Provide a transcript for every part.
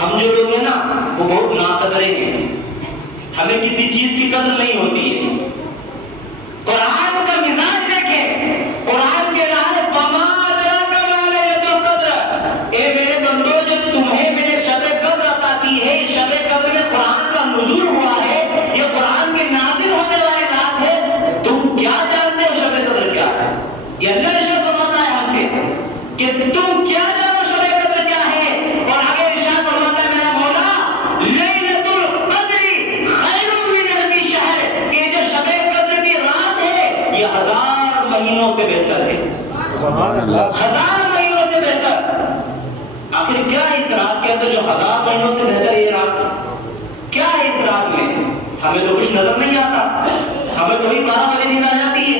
ہم جو لوگ ہیں نا وہ بہت ناقدرے ہیں، ہمیں کسی چیز کی قدر نہیں ہوتی ہے۔ قرآن کا مزاج دیکھیں، قرآن کے رہا ہے وما ادراک ما لیلۃ القدر، اے میرے بندو جب تمہیں میں نے شب قدر عطا کی ہے، شب قدر میں قرآن کا نزول ہوا ہے، یہ قرآن کے نازل ہونے والی رات ہے، تم کیا جانتے ہو شب قدر کیا ہے؟ یہ اللہ نے ارشاد فرماتا ہے ہم سے کہ تم کیا جانو شب قدر کیا ہے، اور آگے ارشاد فرماتا ہے میرا مولا لیلۃ القدر خیر من الف شہر، کہ جو شب قدر کی رات ہے یہ 1000 مہینوں سے بہتر ہے، سبحان اللہ، 1000 مہینوں سے بہتر۔ آخر کیا ہے اس رات کے اندر جو 1000 مہینوں سے بہتر ہے؟ یہ رات کیا ہے اس رات میں؟ ہمیں تو کچھ نظر نہیں آتا، ہمیں تو ہی 12 بجے نیند آ جاتی ہے،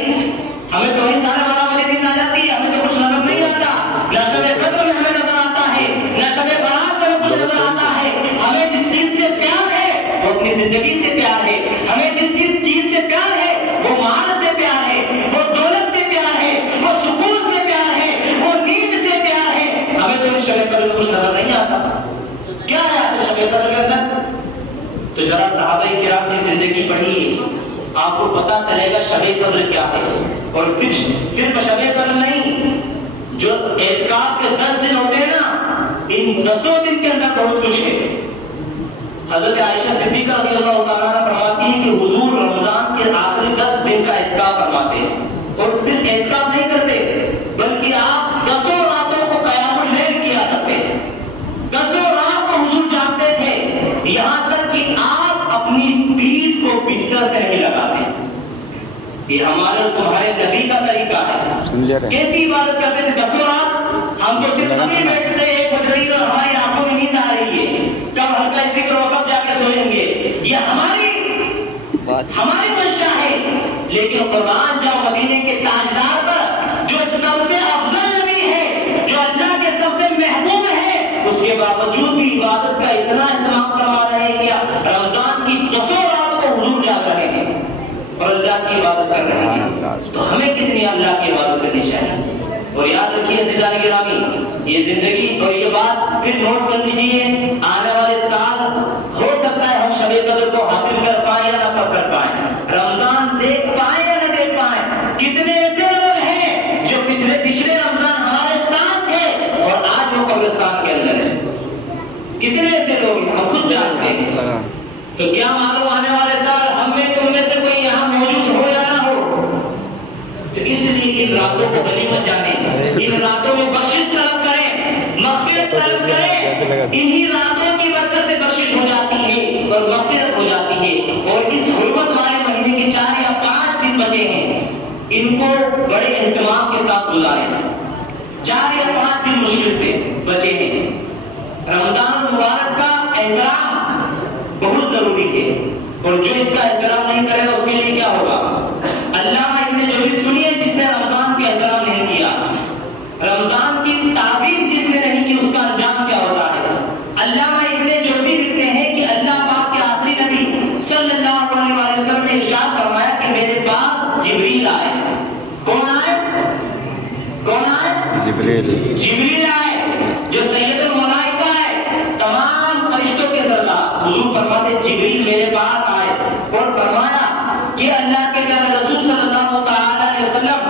ہمیں تو ہی 12:30 بجے نیند آ جاتی ہے، ہمیں تو کچھ نظر نہیں آتا، نہ شب قدر میں ہمیں نظر آتا ہے، نہ شب برات میں کچھ نظر آتا ہے۔ ہمیں جس چیز سے پیار ہے وہ اپنی زندگی سے پیار ہے، ہمیں جس چیز سے پیار ہے وہ مال سے پیار ہے، وہ دولت سے پیار ہے، وہ سکون سے پیار ہے، وہ نیند سے پیار ہے۔ ہمیں تو شب قدر میں کچھ نظر نہیں آتا، کیا ہے آخر شب قدر کے اندر؟ تو ذرا صحابہ کرام کی زندگی پڑھیے، آپ کو پتا چلے گا شب قدر کیا ہے۔ اور صرف شب قدر نہیں، جو اعتکاف کے 10 دن ہوتے ہیں نا، ان 10 دن کے اندر بہت کچھ ہے۔ حضرت عائشہ صدیقہ رضی اللہ تعالیٰ عنہ فرماتی ہیں کہ حضور رمضان کے آخری 10 دن کا اعتکاف فرماتے ہیں، اور صرف اعتکاف نہیں کرتے بلکہ آپ 10 راتوں کو قیام اللیل کیا کرتے، 10 رات کو حضور جاگتے تھے، یہاں تک کہ آپ اپنی پیٹھ کو بستر سے نہیں لگاتے۔ یہ ہمارے اور تمہارے نبی کا طریقہ ہے۔ کیسی عبادت کرتے تھے 10 رات؟ ہم تو صرف ابھی بیٹھتے 1 بج رہی اور ہماری آنکھوں میں نیند آ رہی ہے، کب ہلکا ذکر ہو کب جا کے سوئیں گے، یہ ہماری منشا ہے۔ لیکن قربان جاؤ مدینے کے تاجدار پر، جو سب سے افضل نبی ہے، جو اللہ کے سب سے محبوب ہے، اس کے باوجود بھی عبادت کا اتنا اہتمام فرما رہے ہیں کہ رمضان کی 10 رات کو حضور جاگ رہے ہیں اور اللہ کی عبادت کر رہے ہیں۔ تو ہمیں کتنی اللہ کی عبادت کرنی چاہیے۔ اور یاد رکھیے عزیزان گرامی، یہ زندگی اور یہ بات پھر نوٹ کر لیجئے، آنے والے سال ہو سکتا ہے ہم شب قدر کو حاصل کر پائیں یا نہ کر پائیں، رمضان دیکھ پائیں یا نہ دیکھ پائیں۔ کتنے ایسے لوگ ہیں جو پچھلے رمضان ہمارے ساتھ تھے اور آج وہ قبرستان کے اندر ہیں، کتنے ایسے لوگ ہیں ہم خود جانتے ہیں۔ تو کیا معلوم آنے والے سال ہم میں تم میں سے کوئی یہاں موجود ہو یا نہ ہو۔ تو اس لیے ان راتوں کو غنیمت جانیں، ان راتوں میں بخشش طلب کریں، مغفرت طلب کریں، انہی راتوں کی برکت سے بخشش ہو جاتی ہے اور مغفرت ہو جاتی ہے۔ اور اس حرمت والے مہینے کے 4 یا 5 دن بچے ہیں، ان کو بڑے اہتمام کے ساتھ گزاریں۔ 4 یا 5 دن مشکل سے بچے ہیں۔ رمضان المبارک کا احترام بہت ضروری ہے، اور جو اس کا احترام نہیں کرے گا اس کے لیے کیا ہوگا؟ علامہ ابن جوزی سنیے، جس نے رمضان کا احترام نہیں کیا، رمضان کی تعظیم جس نے نہیں کی، اس کا انجام کیا ہوتا ہے؟ علامہ ابن جوزی لکھتے ہیں کہ اللہ پاک کے آخری نبی صلی اللہ علیہ وسلم نے ارشاد فرمایا کہ میرے پاس جبریل آئے۔ کون آئے؟ کون آئے؟ جبریل آئے، جو سید الملائکہ ہے، تمام فرشتوں کے سردار۔ حضور فرماتے جبریل میرے پاس آئے اور فرمایا کہ اللہ کے پیارے رسول صلی اللہ تعالی علیہ وسلم،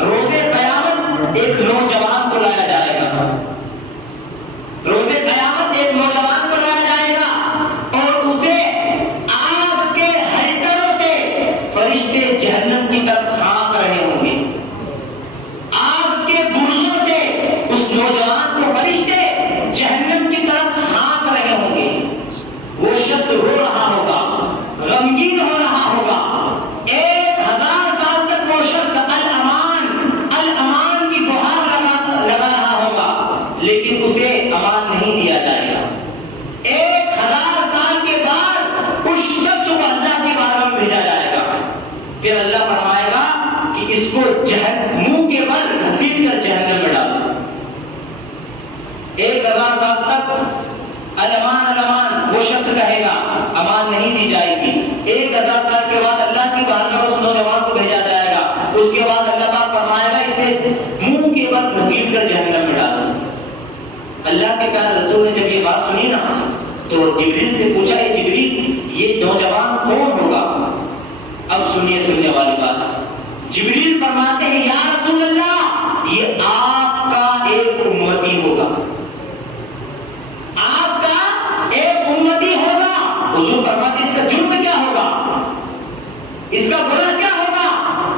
روز قیامت ایک نوجوان کو لایا جائے گا، روز قیامت ایک نوجوان کو لایا جائے گا، اور اسے آگ کے ہیکلوں سے فرشتے جہنم کی طرف ہانک رہے ہوں گے، آگ کے گرزوں سے اس نوجوان کو فرشتے جہنم کی طرف ہانک رہے ہوں گے۔ وہ شخص رو رہا ہوگا، غمگین ہو رہا ہوگا، 1000 سال تک وہ شخص الامان کی گہار لگا رہا ہوگا، لیکن اسے امان نہیں دیا جائے گا۔ 1000 سال کے بعد اس شخص کو اللہ کی بارگاہ میں بھیجا جائے گا، پھر اللہ فرمائے گا کہ اس کو منہ کے بل گھسیٹ کر جہنم میں ڈالو۔ 1000 سال تک الامان الامان وہ شخص کہے گا، امان نہیں دی جائے گی۔ 1000 سال کے بعد اللہ کی بارگاہ میں اس نوجوان کو بھیجا جائے گا، اس کے بعد اللہ پاک فرمائے گا اسے منہ کے بل گھسیٹ کر جہنم میں ڈالو۔ اللہ کے پیارے رسول نے جب یہ بات سنی نا، تو جبریل سے پوچھا ہے جبریل یہ نوجوان کون ہوگا؟ اب سنیے سننے والی بات، جبریل فرماتے ہیں یا رسول اللہ یہ آپ کا ایک امتی ہوگا، آپ کا ایک امتی ہوگا۔ حضور فرماتے ہیں اس کا جرم کیا ہوگا، اس کا گناہ کیا ہوگا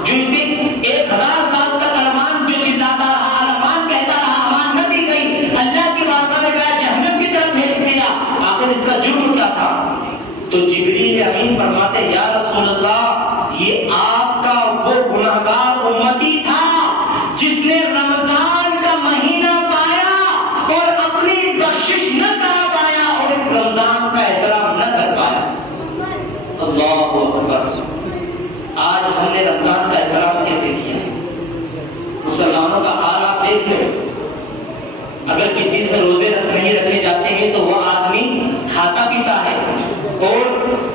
جو اسے 1000 سال تک امان جو چلاتا رہا، امان کہتا رہا، امان نہ دی گئی، اللہ کی بارگاہ میں گیا جہنم کی طرف بھیج دیا، آخر اس کا جرم کیا تھا؟ تو جبریل امین فرماتے ہیں یا رسول اللہ یہ آپ کا وہ گنہگار امتی تھا جس نے رمضان کا مہینہ پایا اور اپنی بخشش نہ کرا پایا اور اس رمضان کا احترام نہ کر پایا۔ اللہ اکبر۔ آج ہم نے رمضان کا احترام کیسے کیا ہے؟ مسلمانوں کا حال آپ دیکھ لیں، اگر کسی سے روزے نہیں رکھے جاتے ہیں تو وہ آدمی کھاتا پیتا ہے، اور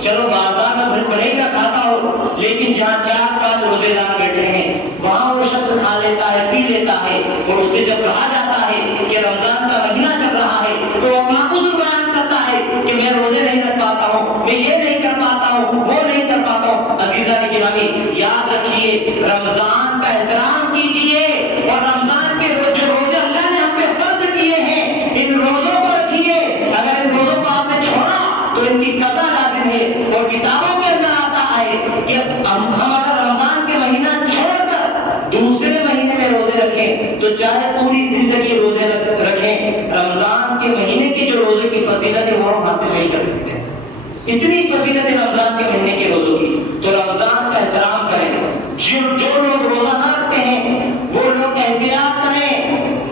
چلو بازار میں بڑے نہ کھاتا ہو لیکن جہاں 4-5 روزے دار بیٹھے ہیں وہاں وہ شخص کھا لیتا ہے، پی لیتا ہے، اور اس سے جب کہا جاتا ہے کہ رمضان کا مہینہ چل رہا ہے تو اپنا عذر بیان کرتا ہے کہ میں روزے نہیں رکھ پاتا ہوں، میں یہ نہیں کر پاتا ہوں، وہ نہیں کر پاتا ہوں۔ عزیزان گرامی یاد رکھیے رمضان کا احترام کیجیے، اور رمضان کے جو روزے اللہ نے ہم پہ فرض کیے ہیں ان روزوں کو رکھیے، اگر ان روزوں کو آپ نے چھوڑا تو ان کی قضا لازم ہے، اور کتابوں کے اندر آتا ہے کہ ہم اگر رمضان کے مہینہ چھوڑ کر دوسرے مہینے میں روزے رکھیں تو چاہے پوری زندگی روزے رکھیں، رمضان کے مہینے کی جو روزے کی فضیلت ہے وہ ہم حاصل نہیں کر سکتے۔ اتنی فضیلت ہے رمضان کے مہینے کے روزوں کی، تو رمضان کا احترام کریں۔ جو لوگ روزہ نہ رکھتے ہیں وہ لوگ احتیاط کریں،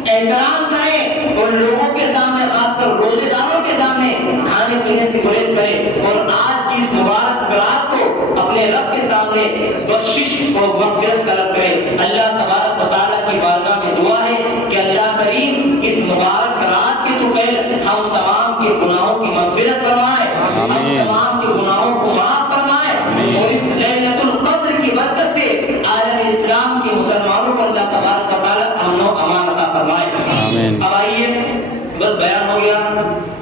احترام کریں، اور لوگوں کے سامنے خاص کر روزے داروں کے سامنے کھانے پینے سے گریز کریں، اور آج کی اس مبارک رات کو اپنے رب کے سامنے بخشش اور مغفرت طلب کریں۔ اللہ تبارک و تعالیٰ کی بارگاہ میں دعا ہے کہ اللہ کریم